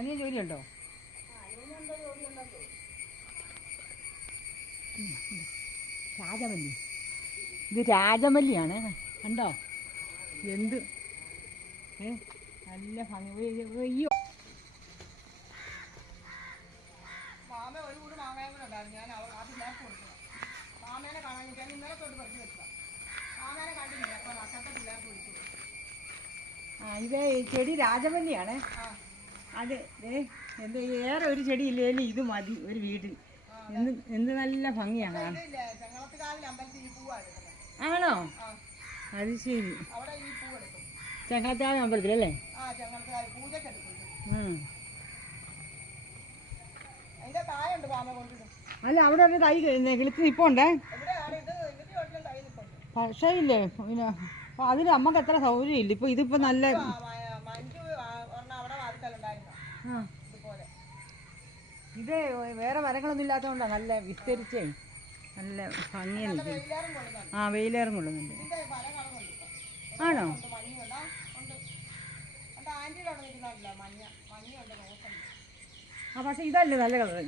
അനിയൻ ജോലിയുണ്ടോ? രാജമല്ലി. ഇത് രാജമല്ലിയാണ്. കണ്ടോ എന്ത് നല്ല ഭംഗി. അയ്യോ മാമ ഒരു കൂടി മാങ്ങയും കൂടെ ഉണ്ടായിരുന്നു. ഞാൻ അത് നേരത്തെ കൊടുത്തു. മാമേനെ കാണാൻ ഞാൻ ഇന്നലെ തൊട്ട് പറിച്ചു വെച്ചതാ. മാമേനെ കണ്ടില്ല. അപ്പോൾ അക്കത്തെ പിള്ളേർക്ക് വിളിച്ചു. ഇത് ചെടി രാജമല്ലിയാണ്. അത് എന്ത് ഏറെ ഒരു ചെടി ഇല്ലേലും ഇത് മതി ഒരു വീട്ടിൽ. എന്ത് നല്ല ഭംഗിയാണ്. ആണോ? അത് ശരി. ചെങ്ങാത്താഴ് അമ്പലത്തിലല്ലേ? അല്ല അവിടെ ഒരു തൈ കിളുത്ത് നിൽപ്പുണ്ടേ. പക്ഷേ ഇല്ലേ പിന്നെ അതിന് നമുക്ക് എത്ര സൗകര്യം ഇല്ല. ഇപ്പൊ ഇതിപ്പോ നല്ല ഇത് വേറെ മരങ്ങളൊന്നും ഇല്ലാത്തതുകൊണ്ടാണ് നല്ല വിസ്തരിച്ചേ നല്ല ഭംഗിയാ നിൽക്കും. വെയിലേറും കൊള്ളുന്നുണ്ട്. ആണോ? പക്ഷെ ഇതല്ലേ നല്ല കളർ.